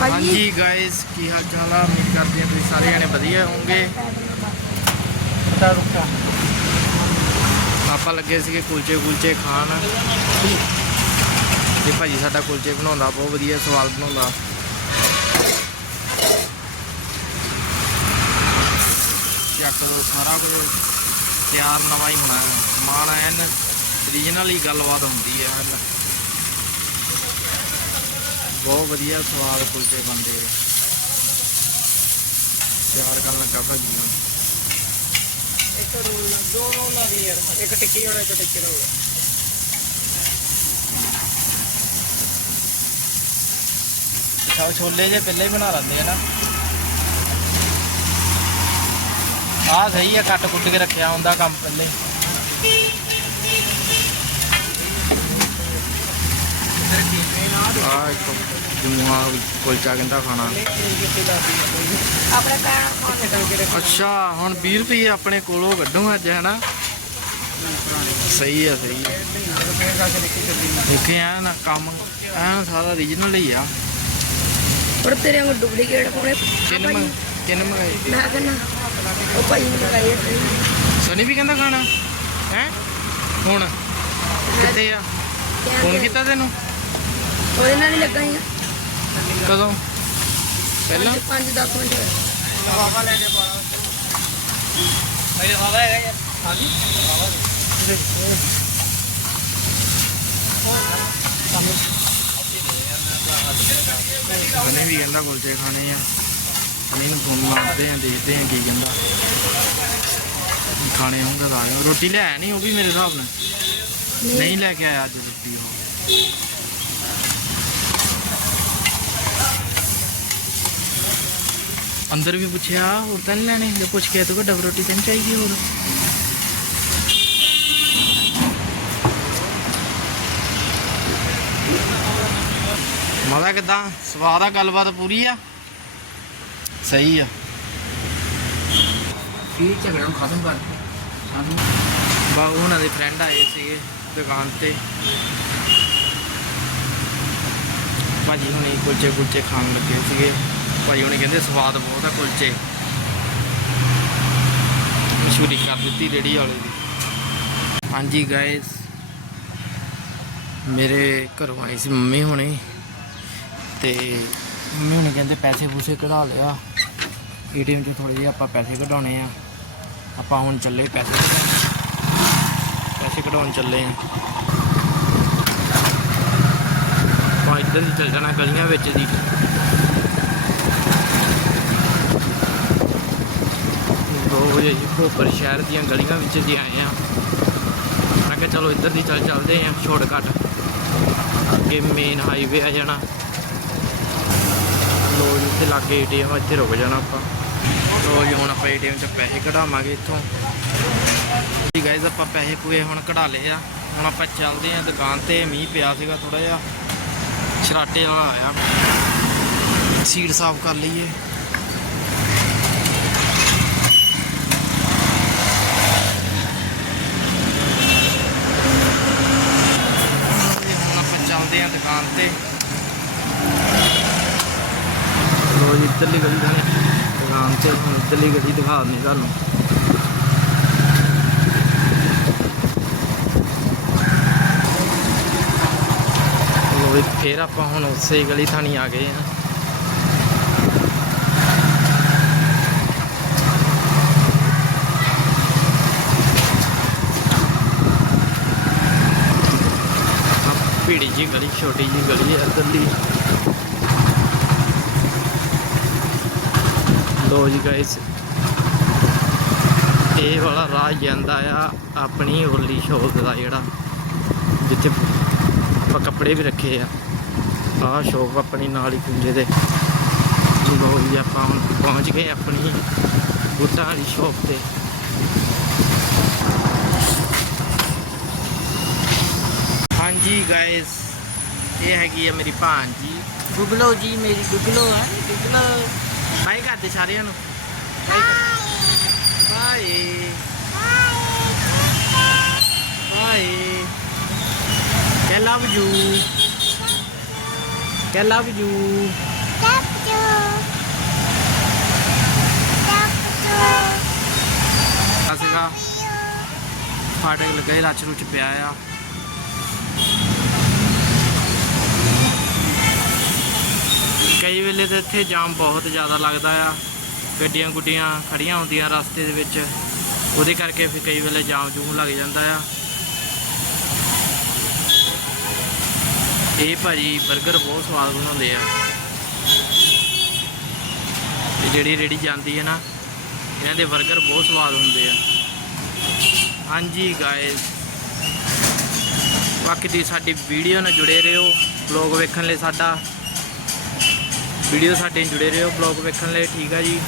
ਹਾਂਜੀ ਗਾਇਸ ਕੀ ਹਾਲ ਚਾਲ ਆ? ਉਮੀਦ ਕਰਦੇ ਹਾਂ ਤੁਸੀਂ ਸਾਰੇ ਜਣੇ ਵਧੀਆ ਹੋਵੋਗੇ। ਆਪਾਂ ਲੱਗੇ ਸੀਗੇ ਕੁਲਚੇ ਕੁਲਚੇ ਖਾਣ। ਤੇ ਭਾਜੀ ਸਾਡਾ ਕੁਲਚੇ ਬਣਾਉਂਦਾ ਬਹੁਤ ਵਧੀਆ ਸਵਾਦ ਬਣਾਉਂਦਾ। ਚੱਕ ਸਾਰਾ ਕੁਝ ਤਿਆਰ ਨਵਾਂ ਹੀ ਹੈ। ਮਾਣ ਐਨ ਰੀਜਨਲ ਹੀ ਗੱਲਬਾਤ ਹੁੰਦੀ ਹੈ। ਬਹੁਤ ਵਧੀਆ ਸਵਾਦ ਕੁਲਚੇ ਬਣਦੇ ਨੇ ਤਿਆਰ ਕਰਨ ਲੱਗਾ ਭਾਜੀ ਨੂੰ ਇੱਕ ਦੋ ਰੋਲਾਂ ਦੀ ਯਾਰ ਇੱਕ ਟਿੱਕੀ ਹੋਣਾ ਇੱਕ ਟਿੱਕੀ ਰੋਲ। ਛੋਲੇ ਜੇ ਪਹਿਲੇ ਹੀ ਬਣਾ ਲੈਂਦੇ ਆ ਨਾ। ਆਹ ਸਹੀ ਆ ਕੱਟ ਕੁੱਟ ਕੇ ਰੱਖਿਆ ਹੁੰਦਾ ਕੰਮ ਪਹਿਲੇ। ਆ ਇੱਕ ਜਮੂਆ ਕੁਲਚਾ ਕਹਿੰਦਾ ਖਾਣਾ ਆਪਣੇ ਪੈਣ ਖਾਣੇ ਤਾਂ ਕਿਹੜੇ ਅੱਛਾ ਹੁਣ 20 ਰੁਪਏ ਆਪਣੇ ਕੋਲੋਂ ਕੱਢੂ ਅੱਜ ਹੈਨਾ ਸਹੀ ਆ ਸਹੀ ਆ। ਦੇਖੇ ਆ ਨਾ ਕੰਮ ਐਨ ਸਾਰਾ ਰੀਜਨਲ ਹੀ ਆ। ਪਰ ਤੇਰੇ ਵਾਂਗ ਡੁਪਲੀਕੇਟ ਕੋਲੇ ਕਿੰਨ ਮੰਗ ਕਿੰਨ ਮੰਗਾਈ ਮੈਂ ਕਹਿੰਦਾ ਉਹ ਭਾਈ ਨੂੰ ਲਗਾਈ ਸਨੀ ਵੀ ਕਹਿੰਦਾ ਖਾਣਾ? ਹੈ? ਹੁਣ? ਕਿੱਥੇ ਆ? ਫੋਨ ਕੀਤਾ ਤੈਨੂੰ? ਉਹਦੇ ਨਾਲ ਹੀ ਲੱਗਾ ਹੀ ਕਦੋਂ? ਪਹਿਲਾਂ? 5 10 ਮਿੰਟ ਹੋਏ। ਬਾਬਾ ਲੈ ਕੇ ਪਾਣਾ ਮੇਰੇ ਬਾਬਾ ਹੈਗਾ ਯਾਰ ਹਾਂਜੀ ਵੀ ਕਹਿੰਦਾ ਕੁਲਚੇ ਖਾਣੇ ਆ। ਸਨੀ ਨੂੰ ਫੋਨ ਮਾਰਦੇ ਆ ਦੇਖਦੇ ਆ ਕੀ ਕਹਿੰਦਾ। ਖਾਣੇ ਹੋਣਗੇ ਤਾਂ ਰੋਟੀ ਲੈ ਆਇਆ ਨਹੀਂ ਉਹ ਵੀ ਮੇਰੇ ਹਿਸਾਬ ਨਾਲ? ਨਹੀਂ ਲੈ ਕੇ ਆਇਆ ਅੱਜ ਰੋਟੀ ਉਹ। ਅੰਦਰ ਵੀ ਪੁੱਛਿਆ ਹੋਰ ਤਾਂ ਨਹੀਂ ਲੈਣੇ ਜੇ ਪੁੱਛ ਕੇ ਤੂੰ ਡਬਲ ਰੋਟੀ ਤਾਂ ਨਹੀਂ ਚਾਹੀਦੀ ਹੋਰ। ਮਜ਼ਾ ਕਿਦਾਂ? ਸਵਾਦ ਆ ਗੱਲਬਾਤ ਪੂਰੀ ਆ? ਸਹੀ ਆ। ਕੀ ਝਗੜਾ ਨੂੰ ਖਤਮ ਕਰ ਸਾਨੂੰ ਬਾ ਉਹਨਾਂ ਦੇ ਫਰੈਂਡ ਆਏ ਸੀਗੇ ਦੁਕਾਨ ਤੇ। ਭਾਜੀ ਹੁਣੇ ਕੁਲਚੇ ਕੁਲਚੇ ਖਾਣ ਲੱਗੇ ਸੀਗੇ। ਭਾਜੀ ਹੁਣੇ ਕਹਿੰਦੇ ਸਵਾਦ ਬਹੁਤ ਆ ਕੁਲਚੇ। ਮਸ਼ਹੂਰੀ ਕਰ ਦਿੱਤੀ ਰੇੜੀ ਵਾਲੇ ਦੀ। ਹਾਂਜੀ ਗਾਇਸ ਮੇਰੇ ਘਰੋਂ ਆਈ ਸੀ ਮੰਮੀ ਹੁਣੇ ਤੇ ਮੰਮੀ ਹੁਣੇ ਕਹਿੰਦੇ ਪੈਸੇ ਪੂਸੇ ਕਢਾ ਲਿਆ। ਏਟੀਐਮ 'ਚ ਥੋੜੇ ਜਿਹੇ ਆਪਾਂ ਪੈਸੇ ਕਢਾਉਣੇ ਆ। ਆਪਾਂ ਹੁਣ ਚੱਲੇ ਪੈਸੇ। ਪੈਸੇ ਕਢਾਉਣ ਚੱਲੇ ਆ। ਆਪਾਂ ਇੱਧਰ ਹੀ ਚੱਲ ਜਾਣਾ ਗਲੀਆਂ ਵਿੱਚ ਦੀ ਦੋ ਵਜੇ ਜੀ। ਭੋਪਰ ਸ਼ਹਿਰ ਦੀਆਂ ਗਲੀਆਂ ਵਿੱਚ ਦੀ ਆਏ ਆ ਮੈਂ ਕਿਹਾ ਚਲੋ ਇੱਧਰ ਦੀ ਚੱਲ ਚੱਲਦੇ ਆ ਸ਼ਾਰਟਕਟ। ਅੱਗੇ ਮੇਨ ਹਾਈਵੇ ਆ ਜਾਣਾ। ਲੋ ਜੀ, ਇੱਥੇ ਲਾਗੇ ਏਟੀਐਮ ਇੱਥੇ ਰੁਕ ਜਾਣਾ ਆਪਾਂ। ਲੋ ਜੀ, ਹੁਣ ਆਪਾਂ ਏਟੀਐਮ 'ਚ ਪੈਸੇ ਕਢਾਵਾਂਗੇ ਇੱਥੋਂ। ਜੀ ਗਾਇਜ਼ ਆਪਾਂ ਪੈਸੇ ਪੂਏ ਹੁਣ ਕਢਾ ਲਏ ਆ। ਹੁਣ ਆਪਾਂ ਚੱਲਦੇ ਆ ਦੁਕਾਨ ਤੇ, ਮੀਂਹ ਪਿਆ ਸੀਗਾ ਥੋੜਾ ਜਿਹਾ। ਸ਼ਰਾਟੇ ਵਾਲਾ ਆਇਆ। ਸੀਟ ਸਾਫ਼ ਕਰ ਲਈਏ ਤੇ ਹੁਣ ਆਪਾਂ ਚੱਲਦੇ ਆ ਦੁਕਾਨ ਤੇ। ਲੋ ਜੀ, ਇੱਧਰਲੀ ਗਲੀ ਦਾ ਦੁਕਾਨ ਤੇ ਹੁਣ ਇੱਧਰਲੀ ਗਲੀ ਦਿਖਾ ਦਿੰਦੇ ਤੁਹਾਨੂੰ। ਲੋ ਵੀ ਫੇਰ ਆਪਾਂ ਹੁਣ ਉਸੇ ਗਲੀ ਥਾਣੀ ਆ ਗਏ ਆ ਆਹ ਭੀੜੀ ਜੀ, ਗਲੀ, ਛੋਟੀ ਜੀ ਗਲੀ ਹੈ ਇੱਧਰਲੀ ਲੋ ਜੀ ਗਾਇਸ ਇਹ ਵਾਲਾ ਰਾਹ ਜਾਂਦਾ ਆ ਆਪਣੀ ਹੋਲੀ ਸ਼ੋਪ ਦਾ ਜਿਹੜਾ, ਜਿੱਥੇ ਆਪਾਂ ਕੱਪੜੇ ਵੀ ਰੱਖੇ ਆ। ਆਹ ਸ਼ੋਪ ਆਪਣੀ ਨਾਲ ਹੀ ਕੁੰਜੇ ਦੇ। ਲੋ ਜੀ, ਆਪਾਂ ਪਹੁੰਚ ਗਏ ਆਪਣੀ ਬੁੱਢਾਂ ਵਾਲੀ ਸ਼ੋਪ ਤੇ। ਹਾਂਜੀ ਗਾਇਸ ਇਹ ਹੈਗੀ ਆ ਮੇਰੀ ਭਾਂਜੀ ਗੁਗਲੋ ਜੀ, ਮੇਰੀ ਗੁਗਲੋ ਆ। ਗੁਗਲੋ। ਬਾਈ ਕਰਦੇ ਸਾਰਿਆਂ ਨੂੰ। Bye bye I love you I love you love you love you ਫਾਟਕ ਲੱਗਾ ਰਾਚ ਰੁਚ ਪਿਆ ਆ। ਕਈ ਵੇਲੇ ਤਾਂ ਇੱਥੇ ਜਾਮ ਬਹੁਤ ਜ਼ਿਆਦਾ ਲੱਗਦਾ ਆ। ਗੱਡੀਆਂ ਗੁੱਡੀਆਂ ਖੜੀਆਂ ਹੁੰਦੀਆਂ ਰਸਤੇ ਦੇ ਵਿੱਚ। ਉਹਦੇ ਕਰਕੇ ਫਿਰ ਕਈ ਵੇਲੇ ਜਾਮ ਜੂਮ ਲੱਗ ਜਾਂਦਾ ਆ। ਇਹ ਭਾਜੀ 버ਗਰ ਬਹੁਤ ਸਵਾਦ ਬਣਾਉਂਦੇ ਆ। ਤੇ ਜਿਹੜੀ ਰੇੜੀ ਜਾਂਦੀ ਹੈ ਨਾ, ਇਹਨਾਂ ਦੇ 버ਗਰ ਬਹੁਤ ਸਵਾਦ ਹੁੰਦੇ ਆ। ਹਾਂਜੀ ਗਾਇਸ ਬਾਕੀ ਦੀ ਸਾਡੀ ਵੀਡੀਓ ਨਾਲ ਜੁੜੇ ਰਹੋ। ਬਲੌਗ ਵੇਖਣ ਲਈ ਸਾਡਾ। ਵੀਡੀਓ ਸਾਡੇ ਜੁੜੇ ਰਹੋ ਬਲੌਗ ਵੇਖਣ ਲਈ, ਠੀਕ ਆ ਜੀ?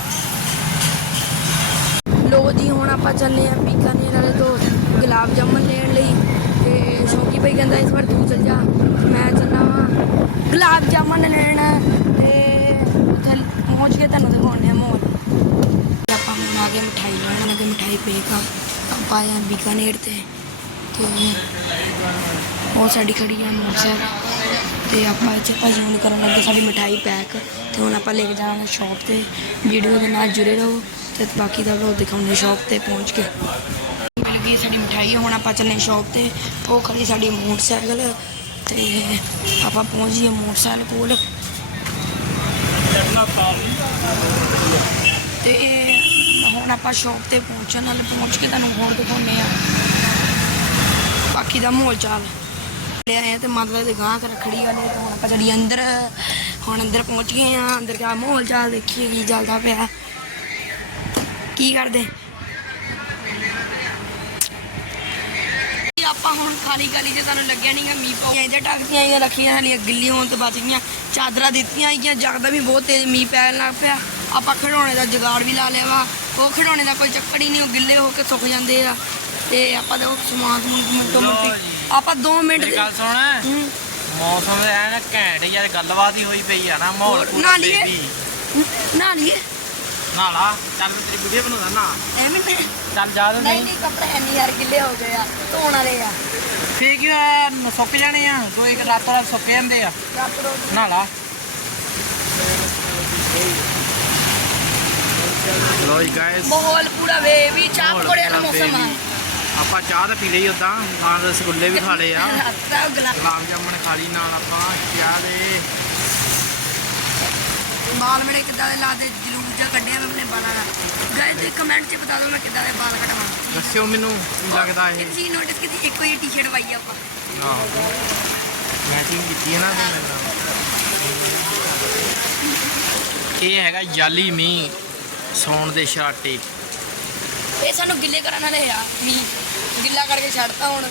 ਲੋ ਜੀ, ਹੁਣ ਆਪਾਂ ਚੱਲੇ ਆ ਬੀਕਾਨੇਰ ਵਾਲੇ ਤੋਂ ਗੁਲਾਬ ਜਾਮਨ ਲੈਣ ਲਈ ਤੇ ਸ਼ੌਕੀ ਭਾਈ ਕਹਿੰਦਾ ਇਸ ਵਾਰ ਤੂੰ ਚੱਲ ਜਾ। ਮੈਂ ਚੱਲਣਾ ਵਾਂ ਗੁਲਾਬ ਜਾਮਨ ਲੈਣ ਤੇ ਉੱਥੇ ਪਹੁੰਚ ਕੇ ਤੁਹਾਨੂੰ ਦਿਖਾਉਂਦੇ ਆ ਮੋਲ ਆਪਾਂ ਹੁਣ ਆ ਗਏ ਮਠਾਈ ਲੈਣ ਲੱਗੇ ਮਠਾਈ ਪੇਕ ਆ। ਆਪਾਂ ਆਏ ਆ ਬੀਕਾਨੇਰ ਤੇ ਤੇ ਉਹ ਸਾਡੀ ਖੜੀ ਆ ਮੋਟਰਸਾਈਕਲ ਤੇ ਆਪਾਂ ਇੱਥੇ ਭਾਜੀ ਹੁਣ ਕਰਨ ਲੱਗੇ ਸਾਡੀ ਮਠਾਈ ਪੈਕ ਤੇ ਹੁਣ ਆਪਾਂ ਲੈ ਕੇ ਜਾਣਾ ਸ਼ਾਪ ਤੇ। ਵੀਡੀਓ ਦੇ ਨਾਲ ਜੁੜੇ ਰਹੋ ਤੇ ਬਾਕੀ ਦਾ ਲੋਕ ਦਿਖਾਉਂਦੇ ਸ਼ਾਪ ਤੇ ਪਹੁੰਚ ਕੇ। ਮਿਲ ਗਈ ਸਾਡੀ ਮਠਾਈ, ਹੁਣ ਆਪਾਂ ਚੱਲੇ ਸ਼ਾਪ ਤੇ। ਉਹ ਖੜੀ ਸਾਡੀ ਮੋਟਰਸਾਈਕਲ ਤੇ ਆਪਾਂ ਪਹੁੰਚ ਗਏ ਮੋਟਰਸਾਈਕਲ ਕੋਲ। ਤੇ ਹੁਣ ਆਪਾਂ ਸ਼ਾਪ ਤੇ ਪਹੁੰਚਣ ਨਾਲ ਪਹੁੰਚ ਕੇ ਤੁਹਾਨੂੰ ਹੋਰ ਦਿਖਾਉਂਦੇ ਆ ਬਾਕੀ ਦਾ ਮਾਹੌਲ ਚਾਲ। ਲੈ ਆਏ ਤੇ ਮਾਤਾ ਦੇ ਗਾਂ ਤੇ ਰੱਖੜੀ ਵਾਲੇ ਤੇ ਹੁਣ ਆਪਾਂ ਚੜੀ ਅੰਦਰ ਹੁਣ ਅੰਦਰ ਪਹੁੰਚ ਗਏ ਆ ਅੰਦਰ ਦਾ ਮਾਹੌਲ ਚਾਲ ਦੇਖੀਏ ਕੀ ਚੱਲਦਾ ਪਿਆ। ਕੀ ਕਰਦੇ? ਆਪਾਂ ਹੁਣ ਖਾਲੀ ਖਾਲੀ ਜੇ ਤੁਹਾਨੂੰ ਲੱਗਿਆ ਨਹੀਂਗਾ ਮੀਂਹ ਪਾਉ ਇਹਦੇ ਟੱਕਦੀਆਂ ਆਈਆਂ ਰੱਖੀਆਂ ਹਾਲੀਆਂ ਗਿੱਲੀਆਂ ਹੋਣ ਤੋਂ ਬਚ ਗਈਆਂ ਚਾਦਰਾਂ ਦਿੱਤੀਆਂ ਆਈਆਂ ਜਗਦਾ ਵੀ ਬਹੁਤ ਤੇਜ਼ ਮੀਂਹ ਪੈਣ ਲੱਗ ਪਿਆ। ਆਪਾਂ ਖਿਡੌਣੇ ਦਾ ਜੁਗਾੜ ਵੀ ਲਾ ਲਿਆ ਵਾ। ਉਹ ਖਿਡੌਣੇ ਦਾ ਕੋਈ ਚੱਕਰ ਹੀ ਨਹੀਂ ਉਹ ਗਿੱਲੇ ਹੋ ਕੇ ਸੁੱਕ ਜਾਂਦੇ ਆ। ਤੇ ਆਪਾਂ ਤਾਂ ਉਹ ਸਮਾਨ ਸਮੂਨ ਮਿੰਟੋ ਮਿੰਟੀ। ਆਪਾਂ 2 ਮਿੰਟ ਮੇਰੀ ਦੇ ਗੱਲ ਸੁਣ। ਹੂੰ। ਮੌਸਮ ਐ ਨਾ ਘੈਂਟ ਯਾਰ ਗੱਲਬਾਤ ਹੀ ਹੋਈ ਪਈ ਆ ਨਾ ਮਾਹੌਲ ਹੋਰ, ਪੂਰਾ ਨਹਾ ਲਈਏ? baby। ਨਾ ਲਈਏ। ਨਾਲਾ ਚੱਲ ਮੈਂ ਤੇਰੀ ਵੀਡੀਓ ਬਣਾਉਂਦਾ ਨਾ ਐਵੇਂ ਮੈਂ ਚੱਲ ਜਾ ਤੂੰ ਨਹੀਂ ਨਹੀਂ ਨਹੀਂ ਕੱਪੜੇ ਐਨੀ ਯਾਰ ਗਿੱਲੇ ਹੋ ਗਏ ਆ ਧੋਣ ਵਾਲੇ ਆ। ਠੀਕ ਆ ਸੁੱਕ ਜਾਣੇ ਆ। ਦੋ ਇੱਕ ਰਾਤ ਰਾਤ ਸੁੱਕ ਜਾਂਦੇ ਆ। ਰੱਖ ਦੋ ਨਾਲਾ ਲੋ। ਜੀ ਗਾਇਸ ਮਾਹੌਲ ਪੂਰਾ ਵੇ ਵੀ ਚਾਹ ਪਕੌੜਿਆਂ ਦਾ ਮੌਸਮ ਆ। ਆਪਾਂ ਚਾਹ ਤਾਂ ਪੀ ਲਈ ਉਦਾਂ ਨਾਲ ਰਸਗੁੱਲੇ ਵੀ ਖਾ ਲਏ ਆ। ਗੁਲਾਬ ਜਾਮਣ ਖਾ ਲਈ ਨਾਲ ਆਪਾਂ ਚਾਹ ਦੇ ਬਾਲ ਮੇਰੇ ਕਿੱਦਾਂ ਦੇ ਲਾਦੇ ਜਲੂਸ ਜਿਹਾ ਕੱਢਿਆ ਮੈਂ ਆਪਣੇ ਬਾਲਾਂ ਦਾ। ਗਾਇਸ ਦੇ ਕਮੈਂਟ 'ਚ ਬਤਾ ਦਿਓ ਮੈਂ ਕਿੱਦਾਂ ਦੇ ਬਾਲ ਕਟਵਾਂ ਦੱਸਿਓ ਮੈਨੂੰ ਕੀ ਲੱਗਦਾ ਇਹ। ਚੀਜ਼ ਨੋਟਿਸ ਕੀਤੀ ਇੱਕੋ ਹੀ ਟੀ-ਸ਼ਰਟ ਪਾਈ ਆ ਆਪਾਂ। ਆਹੋ। ਮੈਚਿੰਗ ਕੀਤੀ ਹੈ ਨਾ ਤੇ ਮੇਰੇ ਨਾਲ ਇਹ ਹੈਗਾ ਜਾਲੀ ਮੀਂਹ ਸੌਣ ਦੇ ਸ਼ਰਾਟੇ ਇਹ ਸਾਨੂੰ ਗਿੱਲੇ ਕਰਨ ਵਾਲੇ ਆ ਮੀ ਗਿੱਲਾ ਕਰਕੇ ਛੱਡਤਾ ਹੁਣ।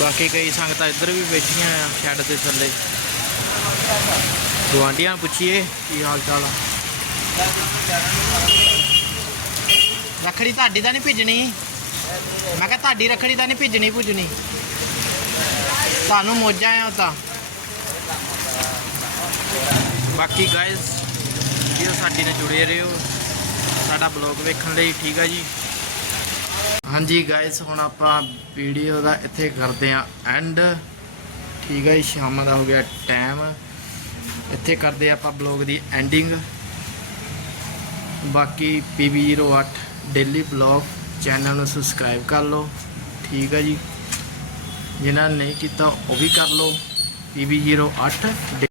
ਬਾਕੀ ਕਈ ਸੰਗਤਾਂ ਇੱਧਰ ਵੀ ਬੈਠੀਆਂ ਆ ਸ਼ੈੱਡ ਦੇ ਥੱਲੇ। ਗੁਆਂਢੀਆਂ ਪੁੱਛੀਏ ਕੀ ਹਾਲ ਚਾਲ ਆ। ਰੱਖੜੀ ਤੁਹਾਡੀ ਤਾਂ ਨਹੀਂ ਭਿੱਜਣੀ। ਮੈਂ ਕਿਹਾ ਤੁਹਾਡੀ ਰੱਖੜੀ ਤਾਂ ਨਹੀਂ ਭਿੱਜਣੀ ਭੁੱਜਣੀ ਤੁਹਾਨੂੰ ਮੋਜਾਂ ਆ ਤਾਂ। ਬਾਕੀ ਗਾਇਸ ਵੀਡੀਓ ਸਾਡੀ ਨਾਲ ਜੁੜੇ ਰਹੋ। ਸਾਡਾ ਬਲੌਗ ਵੇਖਣ ਲਈ, ਠੀਕ ਆ ਜੀ? ਹਾਂਜੀ ਗਾਇਸ ਹੁਣ ਆਪਾਂ ਵੀਡੀਓ ਦਾ ਇੱਥੇ ਕਰਦੇ ਆ ਐਂਡ ਠੀਕ ਆ ਜੀ, ਸ਼ਾਮ ਦਾ ਹੋ ਗਿਆ ਟਾਈਮ ਇੱਥੇ ਕਰਦੇ ਆਪਾਂ ਬਲੌਗ ਦੀ ਐਂਡਿੰਗ ਬਾਕੀ PB08 ਡੇਲੀ ਬਲੌਗ ਚੈਨਲ ਨੂੰ ਸਬਸਕ੍ਰਾਈਬ ਕਰ ਲਓ। ਠੀਕ ਆ ਜੀ। ਜਿਨ੍ਹਾਂ ਨੇ ਨਹੀਂ ਕੀਤਾ, ਉਹ ਵੀ ਕਰ ਲਓ। PB08